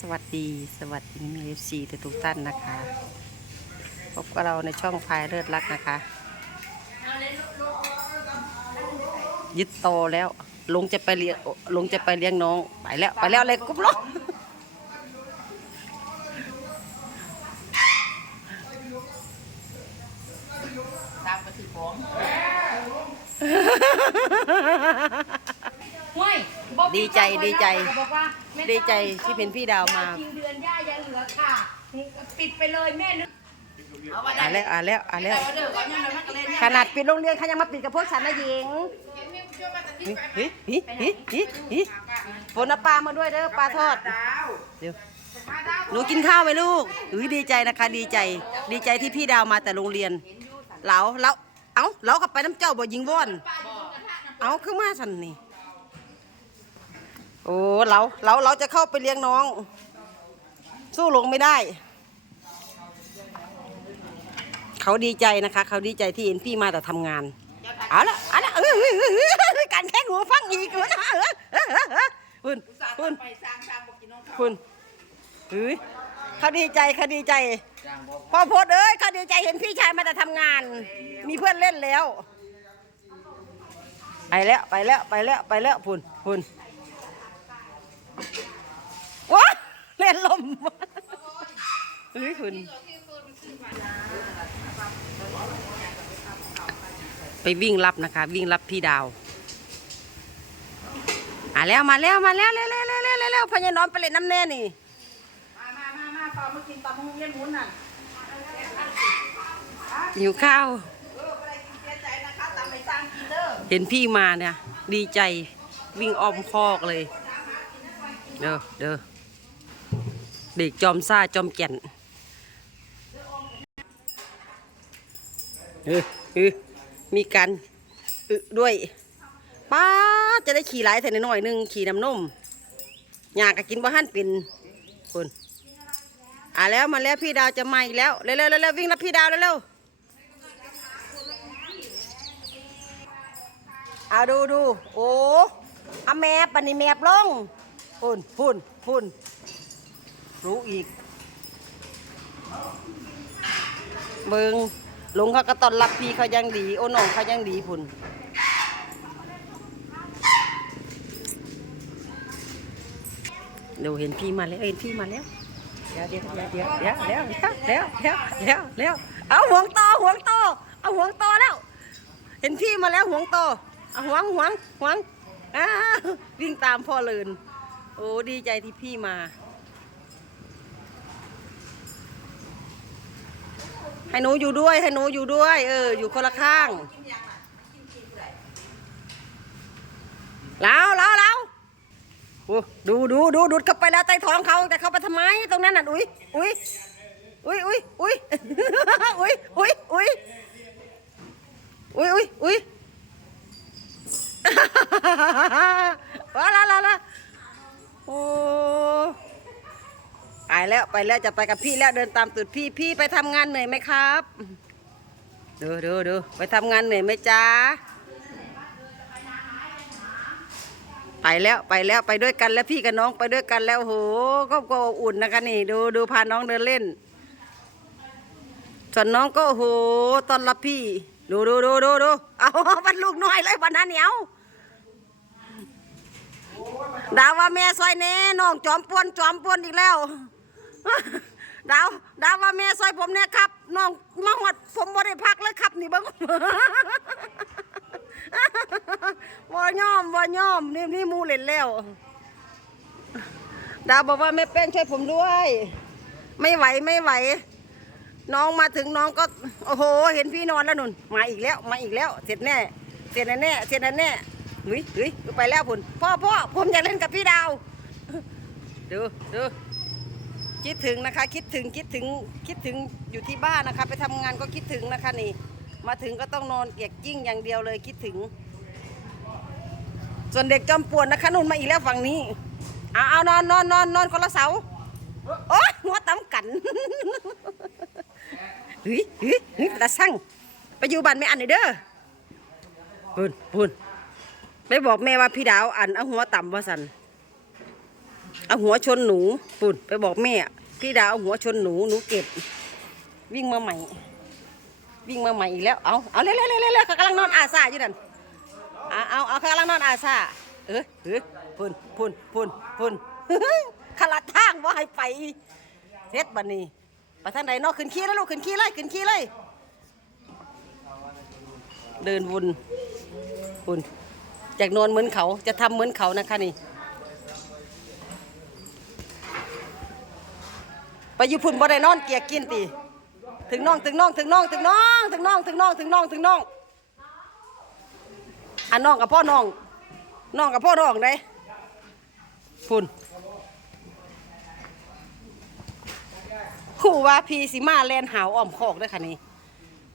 สวัสดี สวัสดีมีเอฟซีทุกท่านนะคะ พบกับเราในช่องพายเลิศรักนะคะ ยึดโตแล้ว ลงจะไปเลี้ยงลงจะไปเลี้ยงน้อง ไปแล้ว ไปแล้วเลยกุ๊บลงตามไปถือของ ห้วยบอกดีใจดีใจบอกว่าแม่ดีใจที่เป็นพี่ดาวมาจริงเดือนย่ายังเหลือค่ะปิดไปเลยแม่นึกเอาว่าอ่าได้แล้วอ่าแล้วอ่าแล้วเอาเด้อก่อนยังเรานักเรียนเนี่ยขนาดปิดโรงเรียนเขายังมาปิดกับพวกฉันนะหญิงเฮ้ยเฮ้ยเฮ้ยเฮ้ยเฮ้ยฝนเอาปลามาด้วยเด้อปลาทอดดาวเดี๋ยวหนูกินข้าวไหมลูกอุ้ยดีใจนะคะ ดีใจ ดีใจที่พี่ดาวมาแต่โรงเรียนเหลาเหลาเอ้าเหลากับไปน้ำเจ้าบ่ยิงว่อน เอาคือมาสันนี่ โอ้เหลาเหลาเราจะเข้าไปเลี้ยงน้อง สู้ลงไม่ได้ เขาดีใจนะคะ เขาดีใจที่เห็นพี่มาแต่ทำงานเอาละเอาละเออการแข่งหัวฟังอีกเออเออเออคุณคุณเขาคุณเฮ้ยเขาดีใจเขาดีใจพ่อพดเอ้ยเขาดีใจเห็นพี่ชายมาแต่ทำงาน มีเพื่อนเล่นแล้ว ไปแล้วไปแล้วไปแล้วไปแล้วพุ่นพุ่นว้า เล่นลมเฮ้ยคุณ ไปวิ่งรับนะคะ วิ่งรับพี่ดาวอะแล้วมาแล้วมาแล้วเร็วเร็วเร็วเร็วเร็วเร็วพญานอมไปเล่นน้ำแน่นี่มามามามาเปล่ามากินตำมงเลี้ยงหมุนน่ะหิวข้าวเอออะไรกินเสียใจนะคะตำไปสร้างกินเด้อเห็นพี่มาเนี่ย ดีใจวิ่งอ้อมคอกเลย เด้อเด้อ เด็กจอมซ่าจอมแก่นเออเออมีการอึด้วยป้าดจะได้ขี่หลายแต่หน่อยๆหนึงขี่น้ำนมอยากก็กินบ่หันเป็นคุณอะแล้วมาแล้วพี่ดาวจะมาอีกแล้วเร็วๆเร็วๆวิ่งรับพี่ดาวเร็วๆเอาดูดูโอ้เอาแมบปันนี่แมบลงพุ่นพุ่นพุ่น รู้อีก เบิงลุงเขาก็ตอนรับพี่เขายังดี โอ้น้องเขายังดีพุ่นเดี๋ยวเห็นพี่มาแล้วเห็นพี่มาแล้วเดี๋ยวเดี๋ยวเดี๋ยวเดี๋ยวเดี๋ยวเดี๋ยวเดี๋ยวเดี๋ยวเดี๋ยวเอาห่วงโตห่วงโตเอาห่วงโตแล้ว เห็นพี่มาแล้วห่วงโตเอาห่วงห่วงห่วงอ้าวิ่งตามพ่อเลินโอ้ดีใจที่พี่มา ให้หนูอยู่ด้วย ให้หนูอยู่ด้วย เออ อยู่คนละข้าง แล้วแล้วแล้วดูดูดูดูดเข้าไปแล้วใต้ท้องเขาแต่เข้าไปทำไม ตรงนั้นน่ะ อุ้ยอุ้ยอุ้ยอุ้ยอุ้ยอุ้ยอุ้ยอุ้ยอุ้ย ว้าละละละโอ้ ไปแล้วจะไปกับพี่แล้วเดินตามตูดพี่พี่ไปทำงานเหนื่อยไหมครับดูดูดูไปทำงานเหนื่อยไหมจ๊ะไปแล้วไปแล้วไปด้วยกันแล้วพี่กับน้องไปด้วยกันแล้วโหก็ก็อุ่นนะคะนี่ ดูดูพาน้องเดินเล่น ส่วนน้องก็โหตอนรับพี่ ดูดูดูดูดูเอาบันลูกน้อยเลยบันนั้นเหนียวดาว่าแม่ซอยแน่น้องจอมปวนจอมปวนอีกแล้ว ดาวดาวว่าแม่ซอยผมเนี่ยครับน้องมาหอดผมบ่ได้พักเลยครับนี่เบิ้งบ่ย่อมบ่ย่อมนี่นี่มูเล่นแล้ว ดาวบอกว่าแม่เป้งช่วยผมด้วย ไม่ไหวไม่ไหว น้องมาถึงน้องก็โอ้โห เห็นพี่นอนแล้วนุ่น มาอีกแล้วมาอีกแล้ว เสร็จแน่ เสร็จแน่แน่เสร็จแน่แน่เฮ้ยเฮ้ยไปแล้วพุ่นพ่อพ่อผมอยากเล่นกับพี่ดาวดูดู คิดถึงนะคะ คิดถึงคิดถึงคิดถึงอยู่ที่บ้านนะคะ ไปทำงานก็คิดถึงนะคะนี่ มาถึงก็ต้องนอนเกียกกิ้งอย่างเดียวเลยคิดถึง ส่วนเด็กจอมปวนนะคะนุ่นมาอีกแล้วฝั่งนี้เอาเอานอนนอนนอนนอนคนละเสาโอ้ยหัวตั้มกันเฮ้ยเฮ้ยตาสั่งไปอยู่บ้านแม่อันเด้อปุ่นปุ่นไปบอกแม่ว่าพี่ดาวอันเอาหัวต่ำว่าสัน เอาหัวชนหนูปุ่นไปบอกแม่ พี่ดาวเอาหัวชนหนูหนูเก็บ วิ่งมาใหม่ วิ่งมาใหม่อีกแล้วเอาเอาเร็วเร็วเร็วเร็วเขากำลังนอนอาซาอยู่นั่นเอาเอาเอาเขากำลังนอนอาซาเออเออพุ่นพุ่นพุ่นพุ่นขลัดทางว่าให้ไปเฮ็ดบันนี้ไปทางใดเนอกขึ้นขี้แล้วลูกขึ้นขี้เลยขึ้นขี้เลยเดินวนวนจากนอนเหมือนเขาจะทำเหมือนเขานะคะนี่ ไปอยู่พุ่นบ่ได้นอนเกียกกินตีถึงน้องถึงน้องถึงน้องถึงน้องถึงน้องถึงน้องถึงน้องถึงน้องอันน้องกับพ่อน้องน้องกับพ่อน้องได้พุ่นคู่ว่าพีสิมาแลนหาวอ้อมคอกด้วยค่ะนี่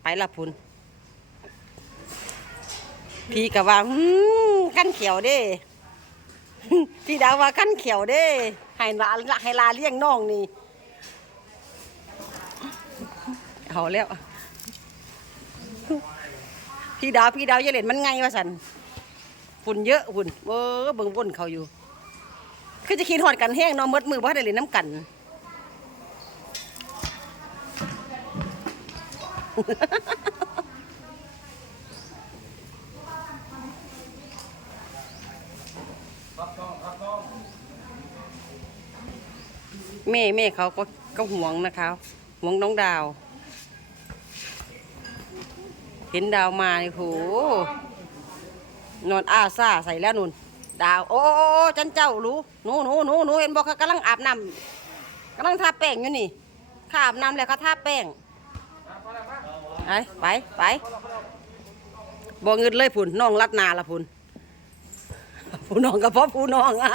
ไปละพุ่นพีกับว่าหืมขั้นเขียวเด้พี่ดาวว่าขั้นเขียวเด้ให้ลาให้ลาเลี้ยงน้องนี่ เอาแล้ว พี่ดาวพี่ดาวยาเล่นมันไงวะสันฝุ่นเยอะฝุ่นเออเบิ่งวนเขาอยู่ คือจะคิดหอดกันแห้งนาะมดมือว่าได้เล่นน้ำกันแม่แม่เขาก็ก็ห่วงนะคะห่วงน้องดาว ห็นดาวมานี่โหนอนอ้าซ่าใส่แล้วนุ่น ดาวโอ้โอ้จันเจ้ารู้หนูหนูหนูหนูเห็นบอกเขากำลังอาบน้ำกำลังทาแป้งอยู่นี่ข้าอาบน้ำแล้วเขาทาแป้งไปไปไปบอเงินเลยพุ่นน้องรัดนาละพุ่นผู้น้องกับพ่อผู้น้องอะ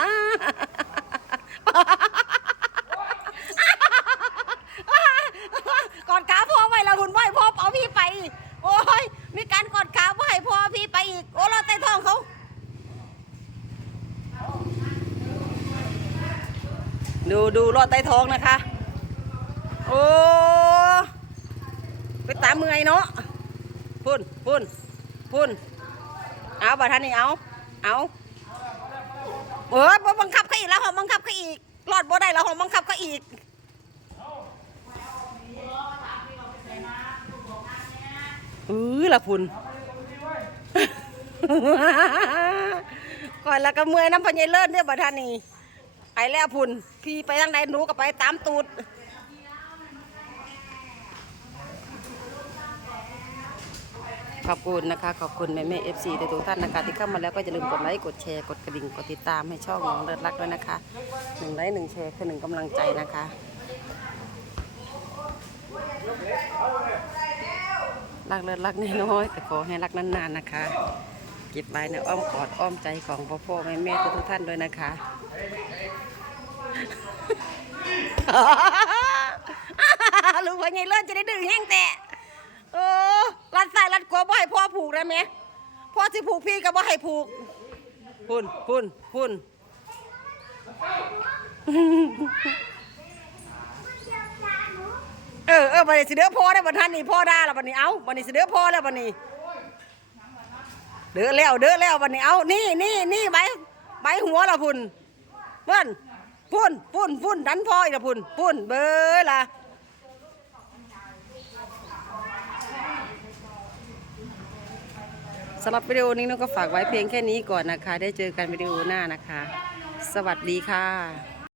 กอดขาพ่อไว้ละหุ่นไหวพ่อเอาพี่ไป โอ้ยมีการกอดขาไหวพ่อพี่ไปอีก โอ้เราใต้ท้องเขา ดูดูรอดใต้ท้องนะคะ โอ้ไปตามเมื่อยเนาะพุ่นพุ่นพุ่นเอาบัท่านนี่เอาเอาเออบ่บังคับเขาอีกแล้วหอมบังคับเขาอีกรอดบ่ได้แล้วหอมบังคับเขาอีกเออละพุ่นก่อนแล้วก็เมื่อยน้ำพญายเลิศเนี่ยบัดท่านนี่ แล้วพุ่น พี่ไปทางไหนหนูก็ไปตามตูดขอบคุณนะคะ ขอบคุณแม่แม่เอฟซีทุกท่านนะคะที่เข้ามาแล้วก็อย่าลืมกดไลค์กดแชร์กดกระดิ่งกดติดตามให้ช่องน้องเลิศรักด้วยนะคะหนึ่งไลค์หนึ่งแชร์คือหนึ่งกำลังใจนะคะรักเลิศรักน้อยแต่ขอให้รักนานๆนะคะเก็บไว้ในอ้อมกอดอ้อมใจของพ่อพ่อแม่แม่ทุกท่านด้วยนะคะ ลูกพ่อใหญ่เลิศจะได้ดึงแห้งแต่เออรัดสายรัดขวาบ่ให้พ่อผูกได้ไหมพ่อสิผูกพี่ก็บ่ให้ผูกพุ่นพุ่นพุ่นเออเออบันนี้สิเดือพ่อได้บันทันนี่พ่อได้แล้วบันนี้เอาบันนี้สิเดือพ่อแล้วบันนี้เดือแล้วเดือแล้วบันนี้เอานี่นี่นี่ใบใบหัวละพุ่นเพื่อน พุ่นพุ่นพุ่นดันพ่ออีกละพุ่นพุ่นเบอละสำหรับวิดีโอนี้น้องก็ฝากไว้เพียงแค่นี้ก่อนนะคะ ได้เจอกันวิดีโอหน้านะคะ สวัสดีค่ะ